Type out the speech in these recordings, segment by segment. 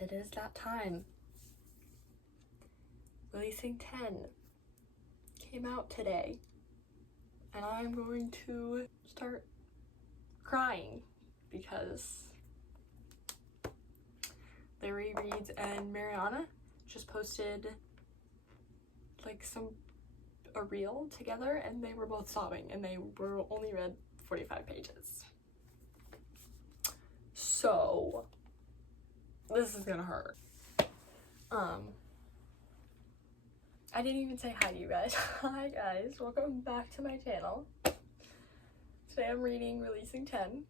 it is that time. Releasing 10 came out today, and I'm going to start crying because the rereads, and Mariana just posted like a reel together, and they were both sobbing, and they were only read 45 pages. So this is gonna hurt. I didn't even say hi to you guys. Hi guys, welcome back to my channel. Today I'm reading Releasing 10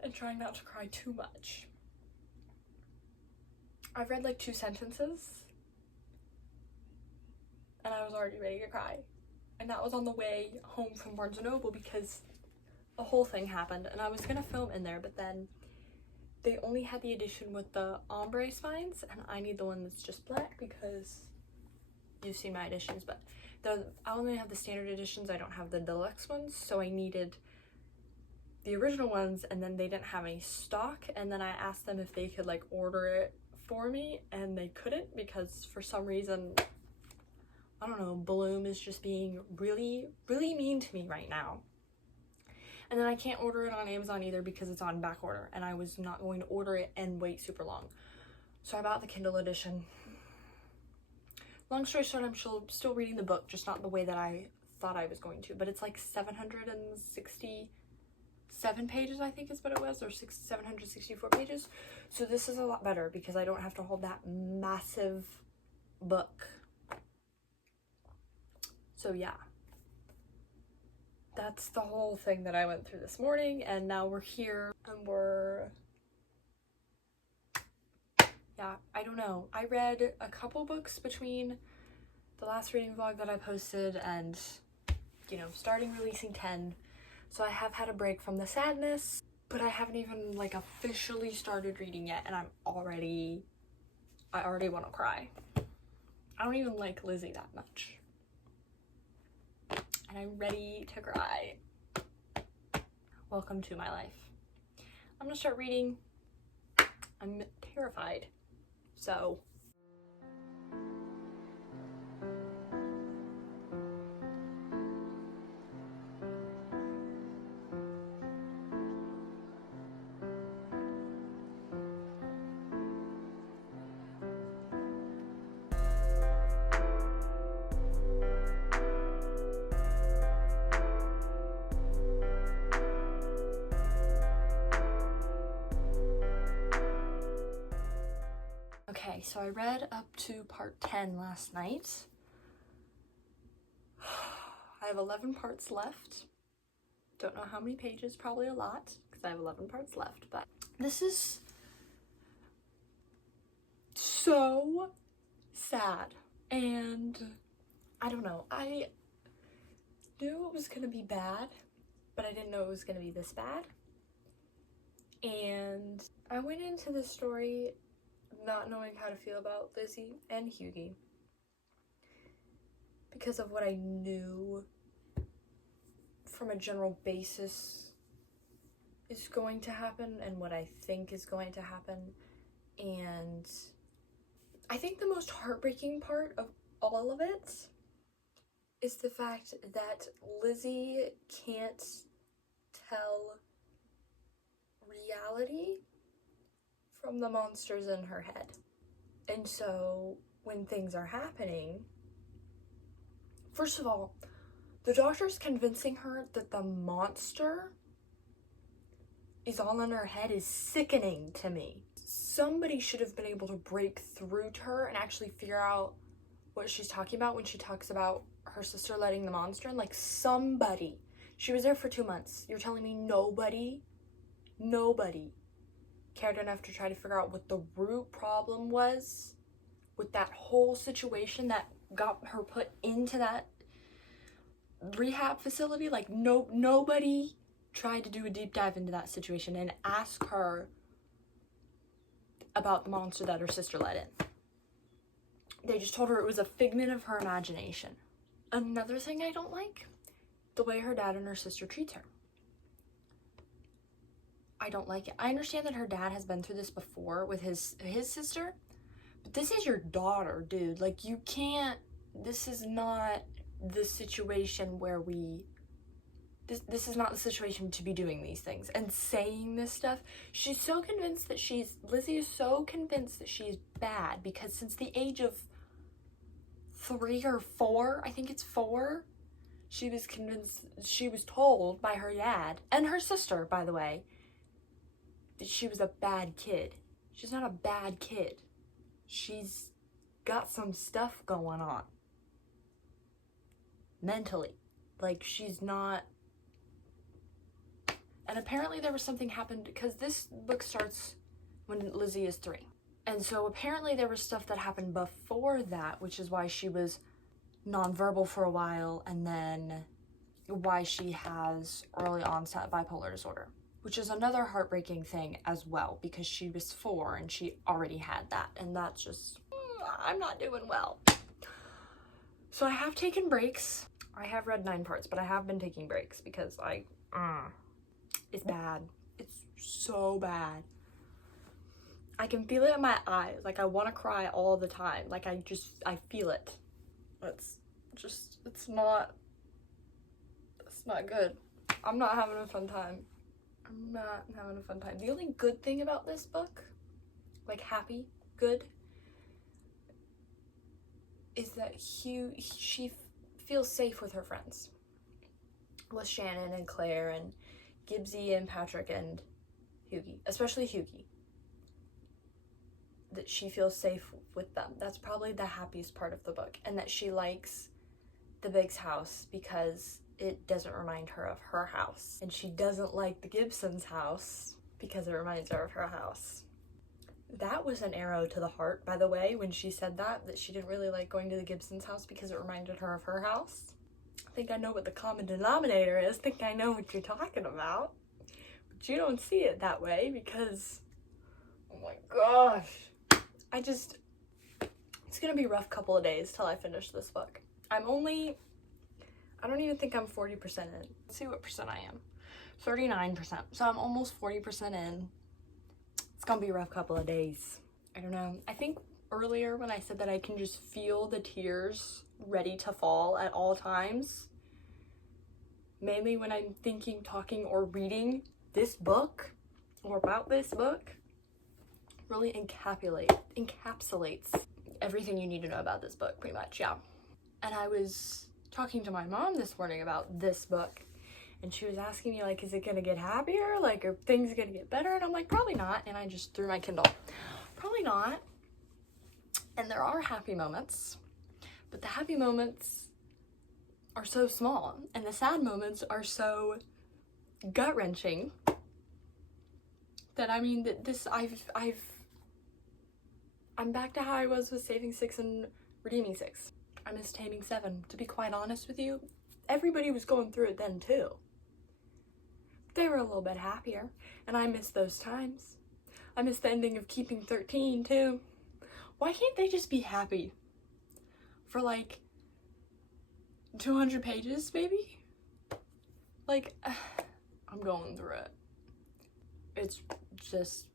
and trying not to cry too much. I've read like 2 sentences and I was already ready to cry. And that was on the way home from Barnes & Noble because the whole thing happened, and I was gonna film in there, but then they only had the edition with the ombre spines, and I need the one that's just black because you've seen my editions, but I only have the standard editions. I don't have the deluxe ones, so I needed the original ones, and then they didn't have any stock, and then I asked them if they could like order it for me, and they couldn't because for some reason, I don't know, Bloom is just being really, really mean to me right now. And then I can't order it on Amazon either because it's on back order, and I was not going to order it and wait super long. So I bought the Kindle edition. Long story short, I'm still reading the book, just not the way that I thought I was going to, but it's like 767 pages, I think is what it was, or 764 pages. So this is a lot better because I don't have to hold that massive book. So yeah. That's the whole thing that I went through this morning, and now we're here and yeah, I don't know. I read a couple books between the last reading vlog that I posted and, you know, starting Releasing 10. So I have had a break from the sadness, but I haven't even like officially started reading yet, and I already want to cry. I don't even like Lizzie that much. And I'm ready to cry. Welcome to my life. I'm gonna start reading. I'm terrified. So. Okay, so I read up to part 10 last night. I have 11 parts left. Don't know how many pages, probably a lot, because I have 11 parts left, but this is so sad. And I don't know, I knew it was gonna be bad, but I didn't know it was gonna be this bad. And I went into this story not knowing how to feel about Lizzie and Hughie because of what I knew from a general basis is going to happen and what I think is going to happen. And I think the most heartbreaking part of all of it is the fact that Lizzie can't tell reality from the monsters in her head. And so when things are happening, first of all, the doctor's convincing her that the monster is all in her head is sickening to me. Somebody should have been able to break through to her and actually figure out what she's talking about when she talks about her sister letting the monster in. Like, somebody. She was there for 2 months. You're telling me nobody cared enough to try to figure out what the root problem was with that whole situation that got her put into that rehab facility? Like, nobody tried to do a deep dive into that situation and ask her about the monster that her sister let in. They just told her it was a figment of her imagination. Another thing I don't like, the way her dad and her sister treats her. I don't like it. I understand that her dad has been through this before with his sister, but this is your daughter, dude. Like, you can't, this is not the situation where this is not the situation to be doing these things and saying this stuff. She's so convinced that Lizzie is so convinced that she's bad because since the age of 3 or 4, I think it's 4, she was told by her dad, and her sister, by the way, that she was a bad kid. She's not a bad kid. She's got some stuff going on. Mentally. Like, she's not... And apparently there was something happened, because this book starts when Lizzie is 3. And so apparently there was stuff that happened before that, which is why she was nonverbal for a while, and then why she has early onset bipolar disorder, which is another heartbreaking thing as well, because she was 4 and she already had that, and that's just, I'm not doing well. So I have taken breaks. I have read 9 parts, but I have been taking breaks because it's bad. It's so bad. I can feel it in my eyes. Like, I want to cry all the time. Like, I feel it. It's not good. I'm not having a fun time. I'm not having a fun time. The only good thing about this book, like happy, good, is that she feels safe with her friends. With Shannon and Claire and Gibbsy and Patrick and Hughie, especially Hughie. That she feels safe with them. That's probably the happiest part of the book. And that she likes the Biggs house because it doesn't remind her of her house. And she doesn't like the Gibsons' house because it reminds her of her house. That was an arrow to the heart, by the way, when she said that she didn't really like going to the Gibsons' house because it reminded her of her house. I think I know what the common denominator is. I think I know what you're talking about. But you don't see it that way because, oh my gosh. It's gonna be a rough couple of days till I finish this book. I don't even think I'm 40% in. Let's see what percent I am. 39%. So I'm almost 40% in. It's gonna be a rough couple of days. I don't know. I think earlier when I said that I can just feel the tears ready to fall at all times, mainly when I'm thinking, talking, or reading this book, or about this book, really encapsulates everything you need to know about this book, pretty much, yeah. And I was talking to my mom this morning about this book, and she was asking me, like, is it gonna get happier? Like, are things gonna get better? And I'm like, probably not. And I just threw my Kindle. Probably not. And there are happy moments, but the happy moments are so small, and the sad moments are so gut-wrenching that, I mean, I'm back to how I was with Saving 6 and Redeeming 6. I miss Taming 7. To be quite honest with you, everybody was going through it then too. They were a little bit happier, and I miss those times. I miss the ending of Keeping 13 too. Why can't they just be happy for like 200 pages, maybe? Like, I'm going through it. It's just,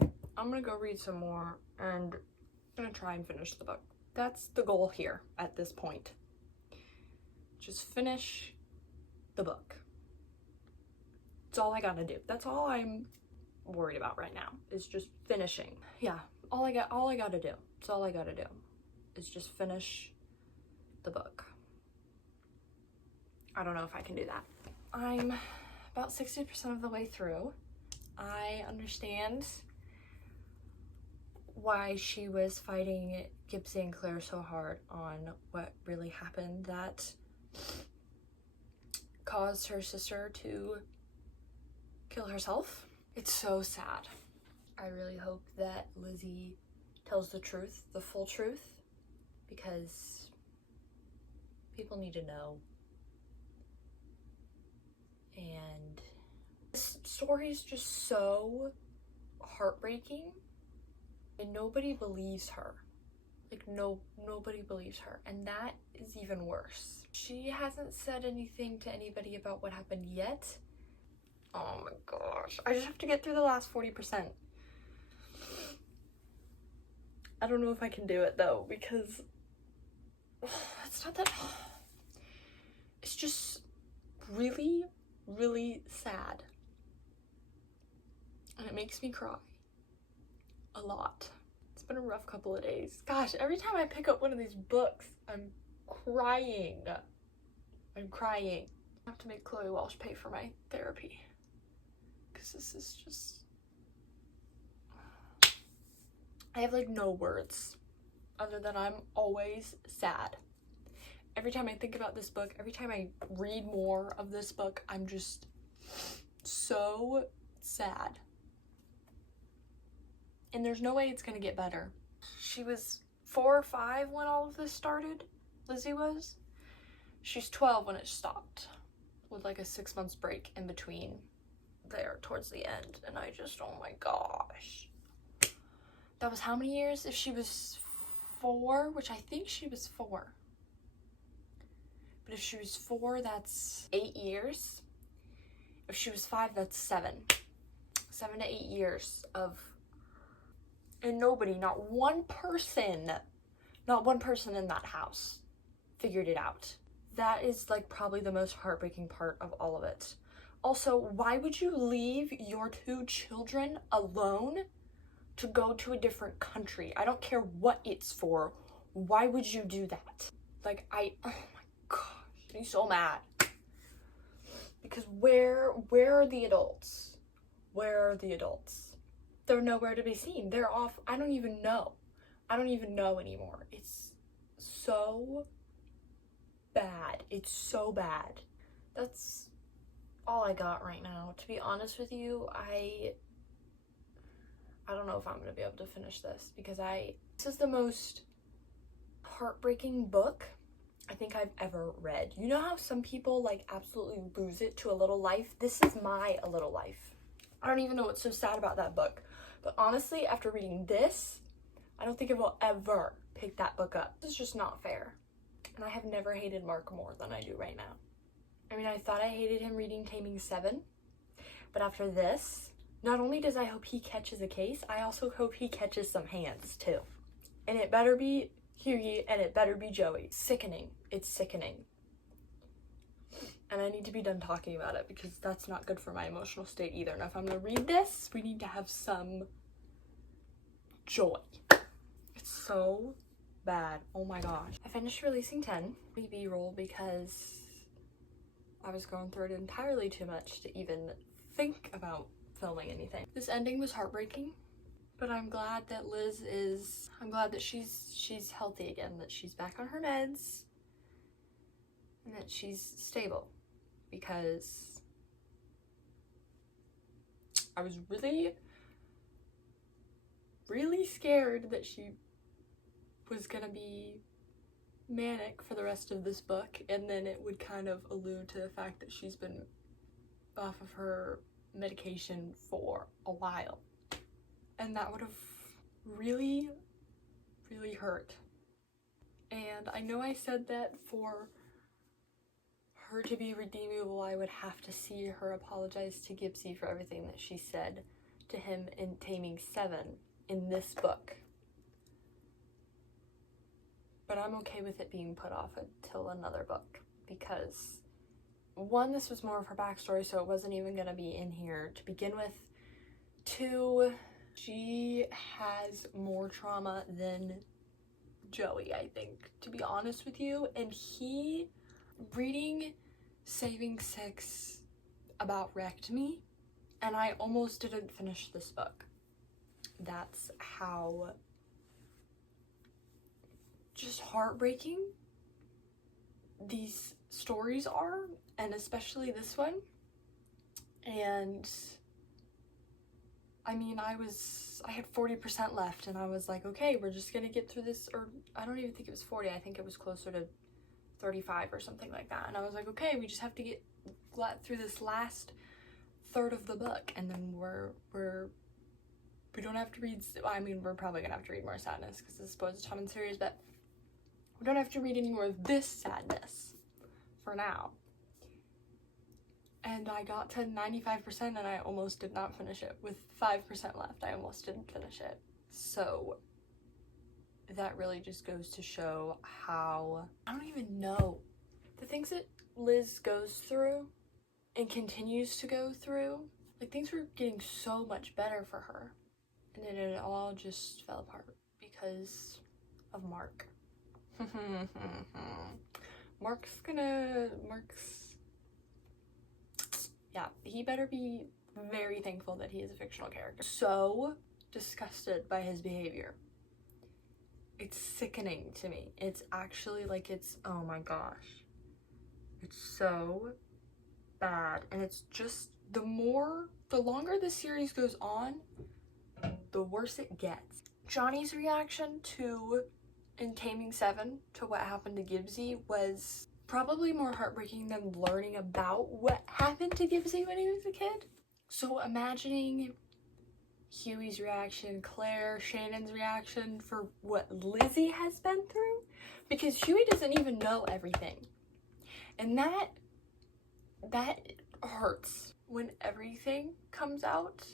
I'm gonna go read some more and I'm gonna try and finish the book. That's the goal here at this point. Just finish the book. That's all I gotta do. That's all I'm worried about right now, is just finishing. Yeah, all I gotta do. That's all I gotta do, is just finish the book. I don't know if I can do that. I'm about 60% of the way through. I understand why she was fighting Gibbsy and Claire so hard on what really happened that caused her sister to kill herself. It's so sad. I really hope that Lizzie tells the truth, the full truth, because people need to know. And this story is just so heartbreaking, and nobody believes her. Like, nobody believes her, and that is even worse. She hasn't said anything to anybody about what happened yet, Oh my gosh. I just have to get through the last 40%. I don't know if I can do it though, because it's not that. It's just really, really sad. And it makes me cry a lot. It's been a rough couple of days. Gosh, every time I pick up one of these books, I'm crying. I'm crying. I have to make Chloe Walsh pay for my therapy. Because this is just... I have like no words other than I'm always sad. Every time I think about this book, every time I read more of this book, I'm just so sad. And there's no way it's gonna get better. She was 4 or 5 when all of this started, Lizzie was. She's 12 when it stopped, with like a 6 months break in between there towards the end. And I just, oh my gosh. That was how many years? If she was 4, which I think she was 4. But if she was 4, that's 8 years. If she was 5, that's 7. 7 to 8 years of... And nobody, not one person in that house figured it out. That is like probably the most heartbreaking part of all of it. Also, why would you leave your 2 children alone to go to a different country? I don't care what it's for. Why would you do that? Like, oh my gosh, I'm so mad. Because where are the adults? Where are the adults? They're nowhere to be seen. They're off. I don't even know. I don't even know anymore. It's so bad. It's so bad. That's all I got right now. To be honest with you, I don't know if I'm gonna be able to finish this, because this is the most heartbreaking book I think I've ever read. You know how some people like absolutely lose it to A Little Life? This is my A Little Life. I don't even know what's so sad about that book. But honestly, after reading this, I don't think I will ever pick that book up. This is just not fair. And I have never hated Mark more than I do right now. I mean, I thought I hated him reading Taming 7, but after this, not only does I hope he catches a case, I also hope he catches some hands too. And it better be Hughie and it better be Joey. Sickening. It's sickening. And I need to be done talking about it, because that's not good for my emotional state either. And if I'm gonna read this, we need to have some joy. It's so bad. Oh my gosh. I finished releasing 10 B-roll because I was going through it entirely too much to even think about filming anything. This ending was heartbreaking, but I'm glad that I'm glad that she's healthy again, that she's back on her meds, and that she's stable. Because I was really, really scared that she was gonna be manic for the rest of this book, and then it would kind of allude to the fact that she's been off of her medication for a while. And that would have really, really hurt. And I know I said that for her to be redeemable, I would have to see her apologize to Gibbsy for everything that she said to him in Taming 7 in this book. But I'm okay with it being put off until another book, because 1, this was more of her backstory, so it wasn't even gonna be in here to begin with. 2, she has more trauma than Joey, I think, to be honest with you. And reading Saving Six about wrecked me, and I almost didn't finish this book. That's how just heartbreaking these stories are, and especially this one. And I mean, I had 40% left, and I was like, okay, we're just gonna get through this. Or I don't even think it was 40, I think it was closer to 35 or something like that. And I was like, okay, we just have to get through this last third of the book, and then we don't have to read, I mean, we're probably gonna have to read more sadness because this is supposed to come in series, but we don't have to read any more of this sadness for now. and I got to 95% and I almost did not finish it. With 5% left, I almost didn't finish it. So that really just goes to show how, I don't even know, the things that Liz goes through and continues to go through, like, things were getting so much better for her, and then it all just fell apart because of Mark. Yeah, he better be very thankful that he is a fictional character. So disgusted by his behavior. It's sickening to me. It's actually like, oh my gosh. It's so bad. And it's just, the longer this series goes on, the worse it gets. Johnny's reaction in Taming 7 to what happened to Gibbsy was probably more heartbreaking than learning about what happened to Gibbsy when he was a kid. So imagining Huey's reaction, Claire, Shannon's reaction for what Lizzie has been through, because Huey doesn't even know everything. And that hurts when everything comes out.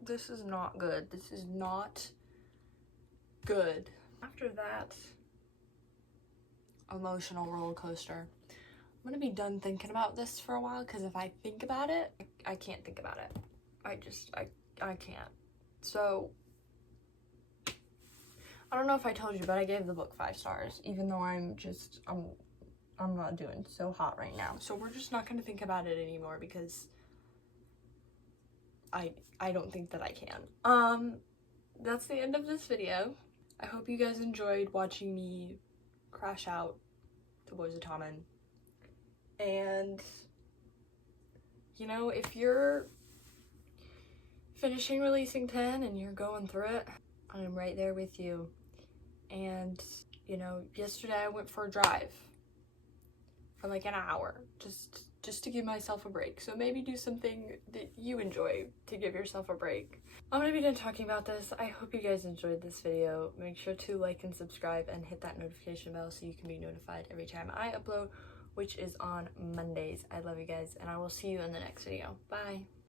This is not good. This is not good. After that emotional roller coaster, I'm gonna be done thinking about this for a while, because if I think about it, I can't think about it. I can't. So I don't know if I told you, but I gave the book 5 stars, even though I'm not doing so hot right now. So we're just not gonna think about it anymore, because I don't think that I can. That's the end of this video. I hope you guys enjoyed watching me crash out to Boys of Tommen. And, you know, if you're finishing Releasing 10 and you're going through it, I'm right there with you. And, you know, yesterday I went for a drive for like an hour, just to give myself a break. So maybe do something that you enjoy to give yourself a break. I'm gonna be done talking about this. I hope you guys enjoyed this video. Make sure to like and subscribe and hit that notification bell so you can be notified every time I upload, which is on Mondays. I love you guys, and I will see you in the next video. Bye.